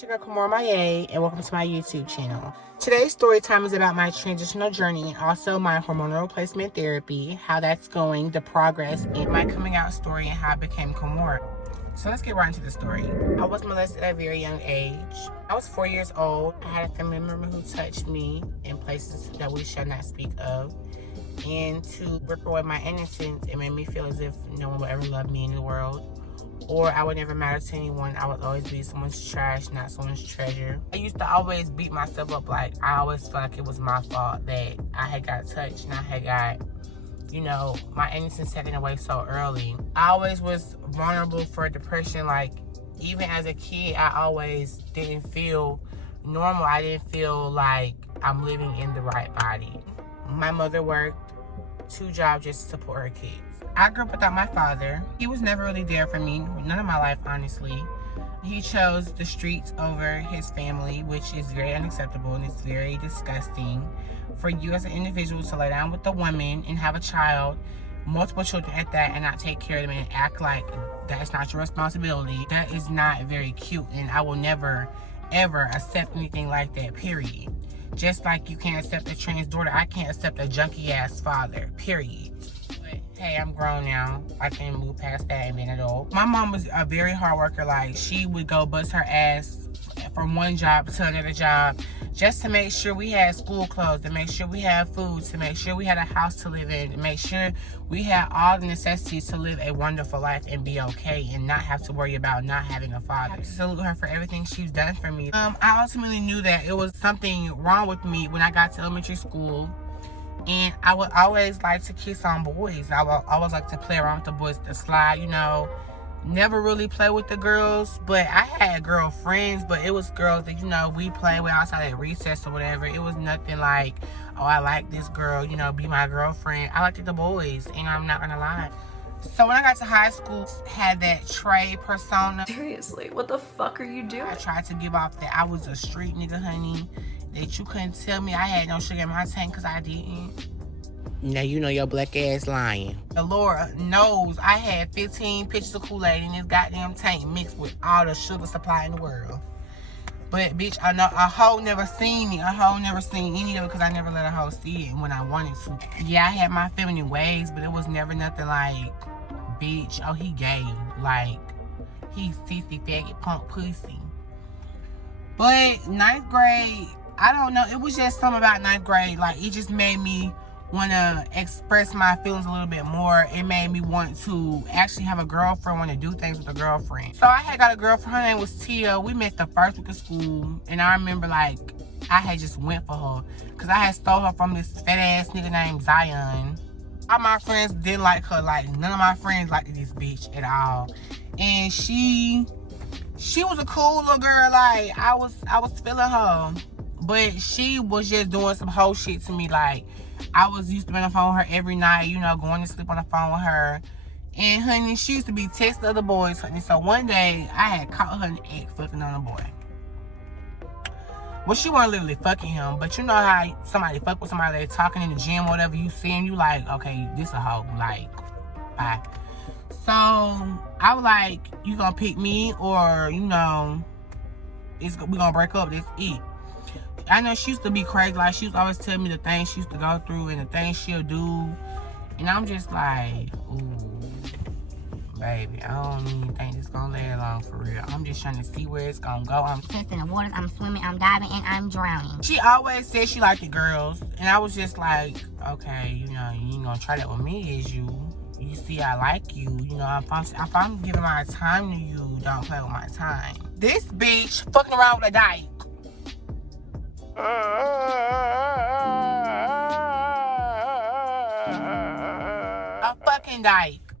It's your girl kmyaae, and welcome to my YouTube channel. Today's story time is about my transitional journey and also my hormonal replacement therapy, how that's going, the progress, and my coming out story and how I became kmyaae. So let's get right into the story. I was molested at a very young age. I was 4 years old. I had a family member who touched me in places that we shall not speak of. And to rip away my innocence, it made me feel as if no one would ever love me in the world. Or I would never matter to anyone. I would always be someone's trash, not someone's treasure. I used to always beat myself up. Like, I always felt like it was my fault that I had got touched and I had got, you know, my innocence taken away so early. I always was vulnerable for depression. Like, even as a kid, I always didn't feel normal. I didn't feel like I'm living in the right body. My mother worked 2 jobs just to support her kids. I grew up without my father. He was never really there for me, none of my life, honestly. He chose the streets over his family, which is very unacceptable and it's very disgusting. For you as an individual to lay down with a woman and have a child, multiple children at that, and not take care of them and act like that's not your responsibility, that is not very cute, and I will never, ever accept anything like that, period. Just like you can't accept a trans daughter, I can't accept a junkie ass father, period. Hey, I'm grown now. I can move past that and be an adult. My mom was a very hard worker. Like, she would go bust her ass from one job to another job just to make sure we had school clothes, to make sure we had food, to make sure we had a house to live in, to make sure we had all the necessities to live a wonderful life and be okay and not have to worry about not having a father. I have to salute her for everything she's done for me. I ultimately knew that it was something wrong with me when I got to elementary school. And I would always like to kiss on boys. I would always like to play around with the boys, to slide, you know. Never really play with the girls, but I had girlfriends, but it was girls that, you know, we play with outside at recess or whatever. It was nothing like, oh, I like this girl, you know, be my girlfriend. I liked the boys, and I'm not gonna lie. So when I got to high school, had that Trey persona. Seriously, what the fuck are you doing? I tried to give off that I was a street nigga, honey. That you couldn't tell me I had no sugar in my tank because I didn't. Now you know your black ass lying. The Lord knows I had 15 pitchers of Kool-Aid in this goddamn tank mixed with all the sugar supply in the world. But bitch, I know a hoe never seen it. A hoe never seen any of it because I never let a hoe see it when I wanted to. Yeah, I had my feminine ways, but it was never nothing like, bitch, oh, he gay. Like, he sissy, faggot, punk pussy. But 9th grade, I don't know, it was just something about 9th grade. Like, it just made me want to express my feelings a little bit more. It made me want to actually have a girlfriend, want to do things with a girlfriend. So I had got a girlfriend, her name was Tia. We met the first week of school, and I remember, like, I had just went for her because I had stole her from this fat ass nigga named Zion. All my friends didn't like her. Like, none of my friends liked this bitch at all. And she was a cool little girl. Like, I was feeling her. But she was just doing some whole shit to me. Like, I was used to be on the phone with her every night, you know, going to sleep on the phone with her. And, honey, she used to be texting other boys, honey. So one day, I had caught her and ex fucking on a boy. Well, she wasn't literally fucking him, but you know how somebody fuck with somebody, they talking in the gym or whatever, you see him, you like, okay, this a hoe. Like, bye. So, I was like, you gonna pick me or, you know, we gonna break up, that's it. I know she used to be crazy. Like, she used to always tell me the things she used to go through and the things she'll do. And I'm just like, ooh, baby, I don't even think it's gonna last long for real. I'm just trying to see where it's gonna go. I'm testing the waters, I'm swimming, I'm diving, and I'm drowning. She always said she liked the girls. And I was just like, okay, you know, you ain't gonna try that with me, is you? You see I like you. You know, if I'm giving my time to you, don't play with my time. This bitch fucking around with a dyke. A fucking dyke.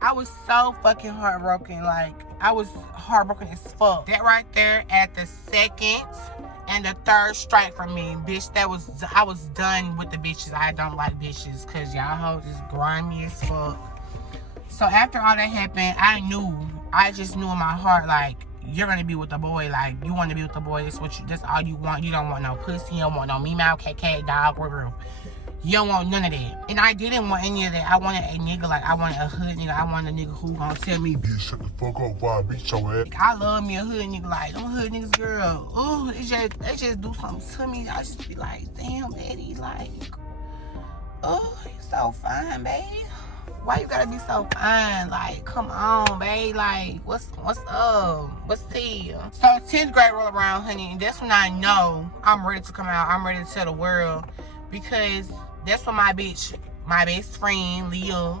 I was so fucking heartbroken. Like, I was heartbroken as fuck. That right there at the 2nd and the 3rd strike for me, bitch. I was done with the bitches. I don't like bitches because y'all hoes is grimy as fuck. So after all that happened, I just knew in my heart, like, you're gonna be with the boy. Like, you want to be with the boy. That's all you want. You don't want no pussy. You don't want no meow, cat, dog, whatever. You don't want none of that. And I didn't want any of that. I wanted a nigga, like, I wanted a hood nigga. I wanted a nigga who gonna tell me, bitch, shut the fuck up before I beat your ass. Like, I love me a hood nigga. Like, them hood niggas, girl, ooh, they just do something to me. I just be like, damn, Betty, like, oh, you so fine, babe. Why you gotta be so fine? Like, come on, babe. Like, what's up? What's the? So 10th grade roll around, honey, and that's when I know I'm ready to come out. I'm ready to tell the world, because that's when my best friend, Leah,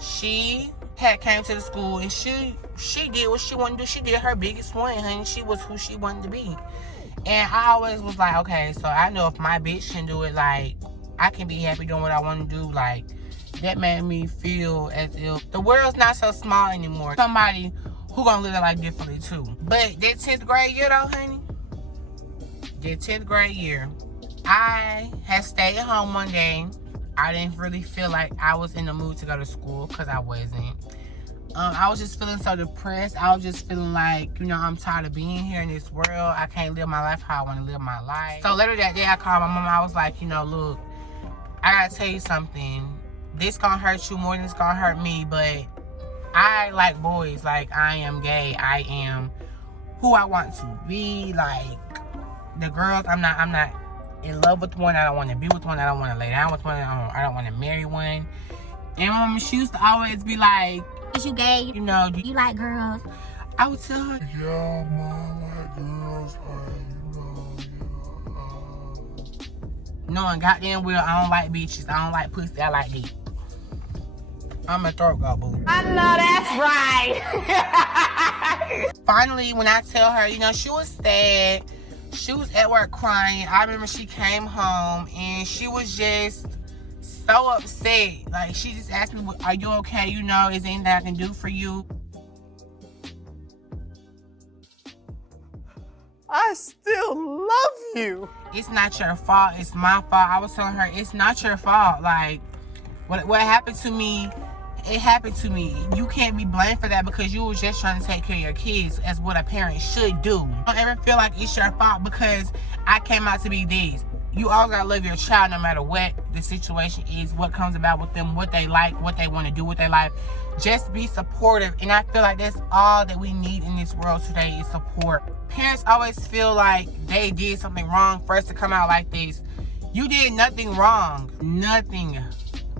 she had came to the school, and she did what she wanted to do. She did her biggest one, honey. She was who she wanted to be. And I always was like, okay, so I know if my bitch can do it, like, I can be happy doing what I want to do. Like, that made me feel as if the world's not so small anymore. Somebody who gonna live their life differently too. But that 10th grade year though, honey, that 10th grade year, I had stayed at home one day. I didn't really feel like I was in the mood to go to school, because I wasn't. I was just feeling so depressed. I was just feeling like, you know, I'm tired of being here in this world. I can't live my life how I want to live my life. So later that day, I called my mom. I was like, you know, look, I gotta tell you something. This gonna hurt you more than it's gonna hurt me, but I like boys. Like, I am gay. I am who I want to be. Like, the girls, I'm not in love with one. I don't want to be with one. I don't want to lay down with one. I don't want to marry one. And my mom, she used to always be like, Is you gay? you know, You like girls? I would tell her, yeah, mom, I like girls, like, knowing goddamn well I don't like bitches. I don't like pussy. I like dick. I'm a throat go, boo. I know that's right. Finally, when I tell her, you know, she was sad. She was at work crying. I remember she came home and she was just so upset. Like, she just asked me, are you okay? You know, is there anything I can do for you? I still love you. It's not your fault. It's my fault. I was telling her, it's not your fault. Like, what happened to me, it happened to me. You can't be blamed for that, because you was just trying to take care of your kids, as what a parent should do. Don't ever feel like it's your fault because I came out to be this. You always gotta love your child no matter what the situation is, what comes about with them, what they like, what they want to do with their life. Just be supportive. And I feel like that's all that we need in this world today, is support. Parents always feel like they did something wrong for us to come out like this. You did nothing wrong. Nothing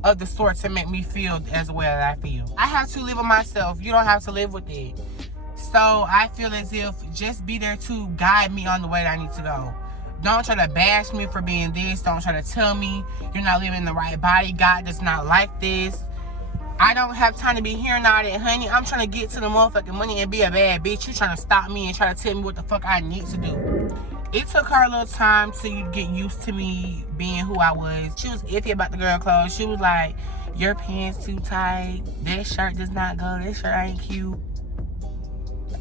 of the sort to make me feel as well as I feel. I have to live with myself. You don't have to live with it. So I feel as if just be there to guide me on the way that I need to go. Don't try to bash me for being this. Don't try to tell me you're not living in the right body. God does not like this. I don't have time to be hearing all that, honey. I'm trying to get to the motherfucking money and be a bad bitch. You trying to stop me and try to tell me what the fuck I need to do. It took her a little time to get used to me being who I was. She was iffy about the girl clothes. She was like, your pants too tight. That shirt does not go. That shirt ain't cute.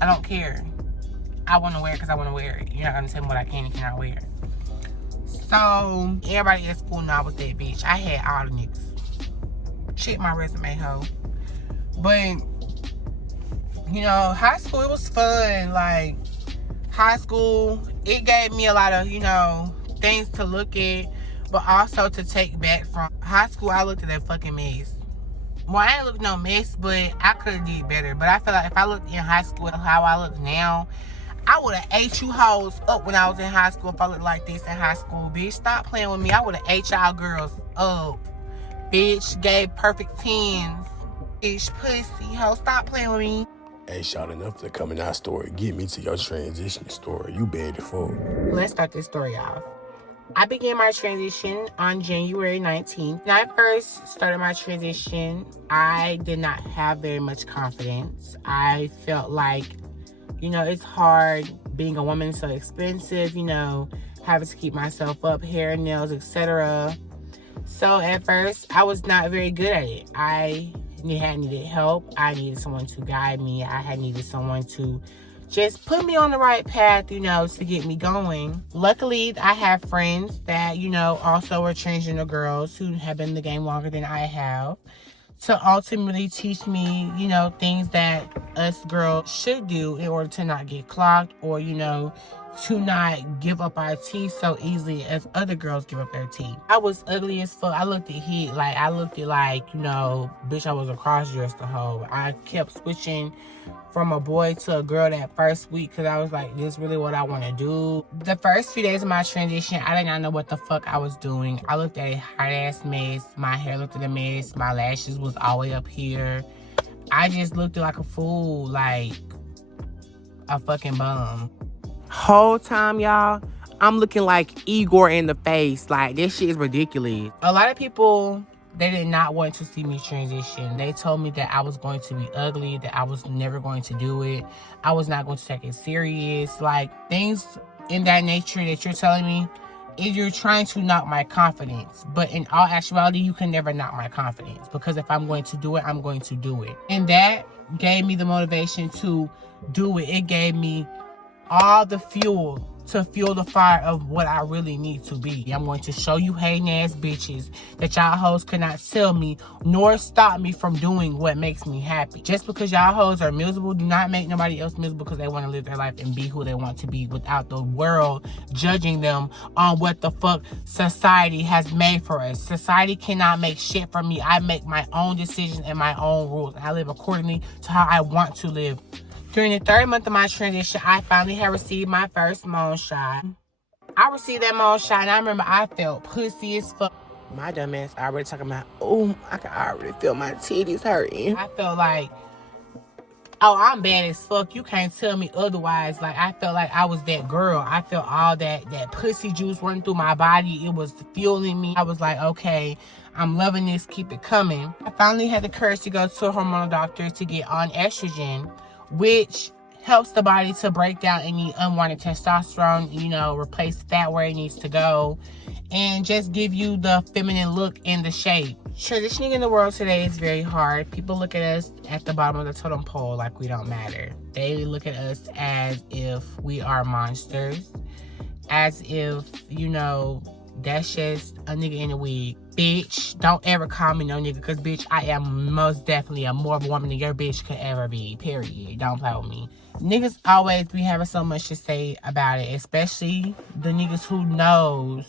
I don't care. I want to wear it because I want to wear it. You're not going to tell me what I can and cannot wear. So, everybody at school knew I was that bitch. I had all the niggas. Check my resume, ho. But, you know, high school, it was fun. Like, high school, it gave me a lot of, you know, things to look at, but also to take back from. High school, I looked at that fucking mess. Well, I ain't looked no mess, but I could have did better. But I feel like if I looked in high school how I look now, I would have ate you hoes up when I was in high school. If I looked like this in high school, bitch, stop playing with me. I would have ate y'all girls up. Bitch, gave perfect 10s. Bitch, pussy, hoe, stop playing with me. Hey, shout enough to come in our story. Get me to your transition story. You bad as fuck. Let's start this story off. I began my transition on January 19th. When I first started my transition, I did not have very much confidence. I felt like, you know, it's hard being a woman, so expensive, you know, having to keep myself up, hair, nails, etc. So at first, I was not very good at it. I had needed help. I needed someone to guide me. I had needed someone to just put me on the right path, you know, to get me going. Luckily, I have friends that, you know, also are transgender girls who have been in the game longer than I have, to ultimately teach me, you know, things that us girls should do in order to not get clocked, or, you know, to not give up our teeth so easily as other girls give up their teeth. I was ugly as fuck. I looked at heat like, you know, bitch, I was a cross-dressed the hoe. I kept switching from a boy to a girl that first week because I was like, this is really what I want to do. The first few days of my transition, I did not know what the fuck I was doing. I looked at a hard-ass mess. My hair looked at a mess. My lashes was all the way up here. I just looked like a fool, like a fucking bum. Whole time, y'all, I'm looking like Igor in the face. Like, this shit is ridiculous. A lot of people, they did not want to see me transition. They told me that I was going to be ugly, that I was never going to do it. I was not going to take it serious. Like, things in that nature that you're telling me, you're trying to knock my confidence. But in all actuality, you can never knock my confidence. Because if I'm going to do it, I'm going to do it. And that gave me the motivation to do it. It gave me all the fuel to fuel the fire of what I really need to be. I'm going to show you hating ass bitches that y'all hoes cannot tell me nor stop me from doing what makes me happy. Just because y'all hoes are miserable, do not make nobody else miserable because they want to live their life and be who they want to be without the world judging them on what the fuck society has made for us. Society cannot make shit for me. I make my own decisions and my own rules. I live accordingly to how I want to live. During the third month of my transition, I finally had received my first hormone shot. I received that hormone shot, and I remember I felt pussy as fuck. My dumb ass already talking about, oh, I can already feel my titties hurting. I felt like, oh, I'm bad as fuck. You can't tell me otherwise. Like, I felt like I was that girl. I felt all that pussy juice running through my body. It was fueling me. I was like, okay, I'm loving this. Keep it coming. I finally had the courage to go to a hormonal doctor to get on estrogen, which helps the body to break down any unwanted testosterone, you know, replace fat where it needs to go, and just give you the feminine look and the shape. Transitioning in the world today is very hard. People look at us at the bottom of the totem pole like we don't matter. They look at us as if we are monsters, as if, you know, that's just a nigga in a wig. Bitch, don't ever call me no nigga, because bitch, I am most definitely a more woman than your bitch could ever be, period. Don't play with me. Niggas always be having so much to say about it, especially the niggas who knows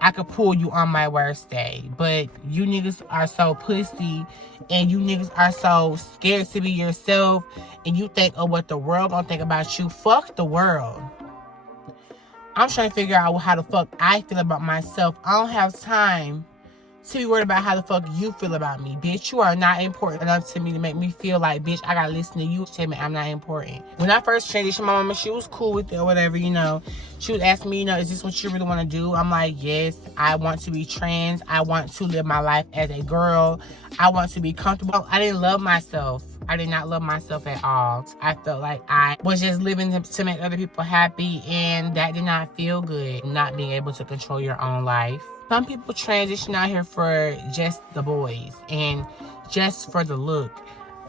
I could pull you on my worst day. But you niggas are so pussy, and you niggas are so scared to be yourself, and you think of what the world gonna think about you. Fuck the world. I'm trying to figure out how the fuck I feel about myself. I don't have time to be worried about how the fuck you feel about me. Bitch, you are not important enough to me to make me feel like, bitch, I gotta listen to you tell me I'm not important. When I first transitioned, my mama, she was cool with it or whatever, you know. She would ask me, you know, is this what you really want to do? I'm like, yes, I want to be trans. I want to live my life as a girl. I want to be comfortable. I didn't love myself. I did not love myself at all. I felt like I was just living to make other people happy, and that did not feel good, not being able to control your own life. Some people transition out here for just the boys and just for the look.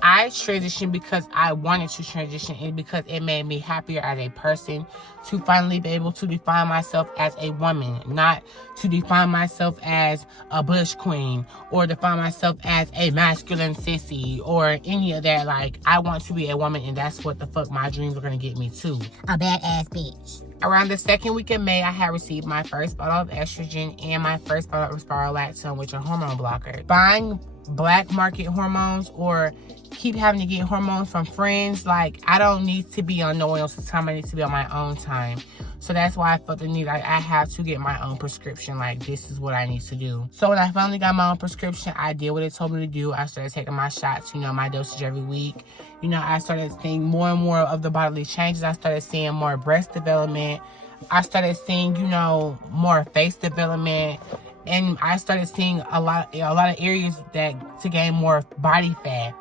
I transitioned because I wanted to transition, and because it made me happier as a person to finally be able to define myself as a woman, not to define myself as a bush queen or define myself as a masculine sissy or any of that. Like, I want to be a woman, and that's what the fuck my dreams are gonna get me to. A badass bitch. Around the second week of May, I had received my first bottle of estrogen and my first bottle of spironolactone, which are hormone blockers. Buying black market hormones or keep having to get hormones from friends, like, I don't need to be on no one else's time. I need to be on my own time. So that's why I felt the need, like, I have to get my own prescription. Like, this is what I need to do. So when I finally got my own prescription, I did what it told me to do. I started taking my shots, you know, my dosage every week. You know, I started seeing more and more of the bodily changes. I started seeing more breast development. I started seeing, you know, more face development. And I started seeing a lot of areas that to gain more body fat.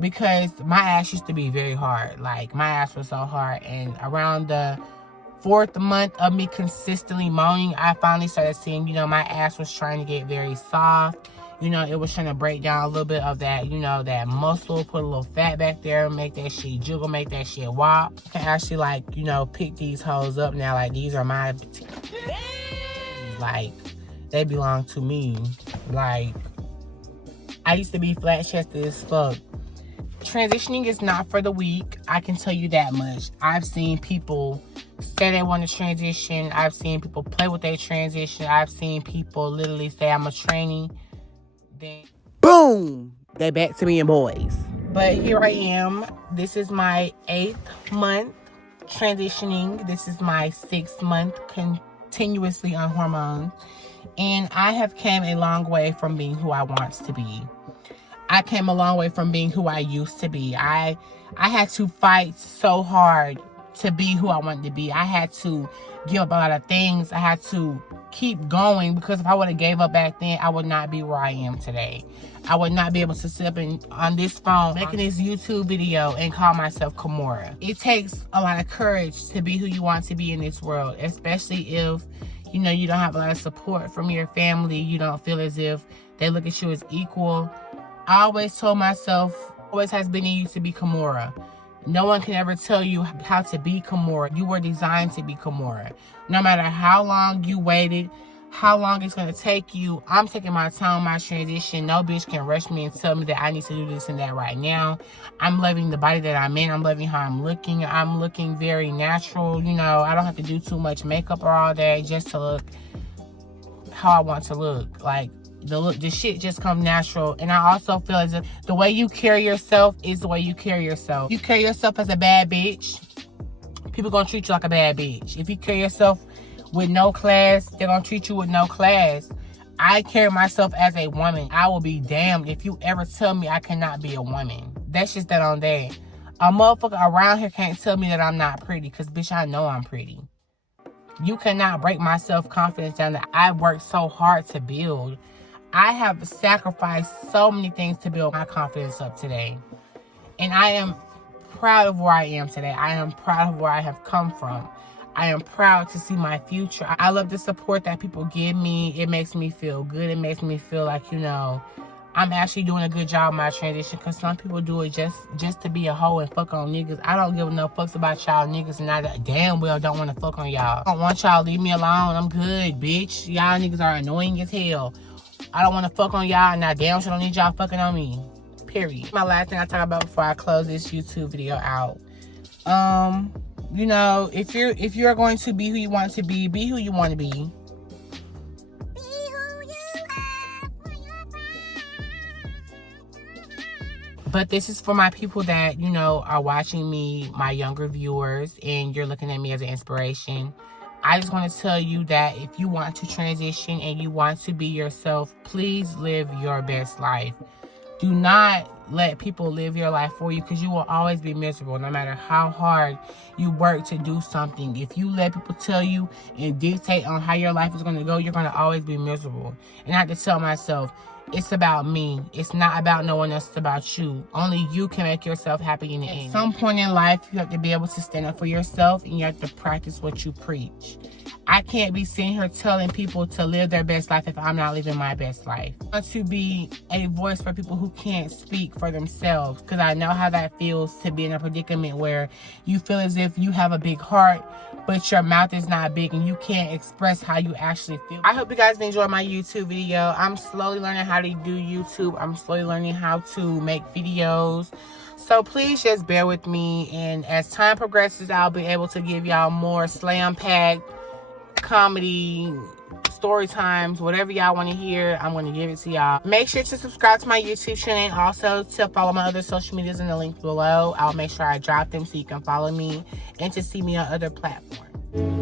Because my ass used to be very hard. Like, my ass was so hard. And around the 4th month of me consistently moaning, I finally started seeing, you know, my ass was trying to get very soft. You know, it was trying to break down a little bit of that, you know, that muscle, put a little fat back there, make that shit jiggle, make that shit wop. I can actually, like, you know, pick these hoes up now. Like, these are my, like, they belong to me. Like, I used to be flat-chested as fuck. Transitioning is not for the weak. I can tell you that much. I've seen people say they want to transition. I've seen people play with their transition. I've seen people literally say I'm a tranny. Then Boom! They back to being boys. But here I am. This is my 8th month transitioning. This is my 6th month continuously on hormones. And I have came a long way from being who I want to be. I came a long way from being who I used to be. I had to fight so hard to be who I wanted to be. I had to give up a lot of things. I had to keep going, because if I would have gave up back then, I would not be where I am today. I would not be able to sit up on this phone making this YouTube video and call myself Kimora. It takes a lot of courage to be who you want to be in this world, especially if you know you don't have a lot of support from your family. You don't feel as if they look at you as equal. I always told myself, always has been in you to be Kimora. No one can ever tell you how to be Kimora. You were designed to be Kimora. No matter how long you waited, how long it's going to take you, I'm taking my time on my transition. No bitch can rush me and tell me that I need to do this and that right now. I'm loving the body that I'm in. I'm loving how I'm looking. I'm looking very natural. You know, I don't have to do too much makeup or all that just to look how I want to look. Like, the shit just comes natural. And I also feel as if the way you carry yourself is the way you carry yourself. You carry yourself as a bad bitch, people gonna treat you like a bad bitch. If you carry yourself with no class, they're gonna treat you with no class. I carry myself as a woman. I will be damned if you ever tell me I cannot be a woman. That's just that on that. A motherfucker around here can't tell me that I'm not pretty, because bitch, I know I'm pretty. You cannot break my self-confidence down that I worked so hard to build. I have sacrificed so many things to build my confidence up today. And I am proud of where I am today. I am proud of where I have come from. I am proud to see my future. I love the support that people give me. It makes me feel good. It makes me feel like, you know, I'm actually doing a good job of my transition, because some people do it just to be a hoe and fuck on niggas. I don't give no fucks about y'all niggas, and I damn well don't want to fuck on y'all. I don't want y'all to leave me alone. I'm good, bitch. Y'all niggas are annoying as hell. I don't want to fuck on y'all, and I damn sure don't need y'all fucking on me. Period. My last thing I talk about before I close this YouTube video out. You know, if you're going to be who you want to be who you want to be. But this is for my people that, you know, are watching me, my younger viewers, and you're looking at me as an inspiration. I just want to tell you that if you want to transition and you want to be yourself, please live your best life. Do not let people live your life for you, because you will always be miserable no matter how hard you work to do something. If you let people tell you and dictate on how your life is going to go, you're going to always be miserable. And I have to tell myself, it's about me. It's not about no one else. It's about you. Only you can make yourself happy in the end. At some point in life, you have to be able to stand up for yourself, and you have to practice what you preach. I can't be sitting here telling people to live their best life if I'm not living my best life. I want to be a voice for people who can't speak for themselves, because I know how that feels to be in a predicament where you feel as if you have a big heart, but your mouth is not big and you can't express how you actually feel. I hope you guys enjoyed my YouTube video. I'm slowly learning how to do YouTube. I'm slowly learning how to make videos. So please just bear with me. And as time progresses, I'll be able to give y'all more slam-packed comedy, story times, whatever y'all want to hear, I'm going to give it to y'all. Make sure to subscribe to my YouTube channel, and also to follow my other social medias in the link below. I'll make sure I drop them so you can follow me and to see me on other platforms.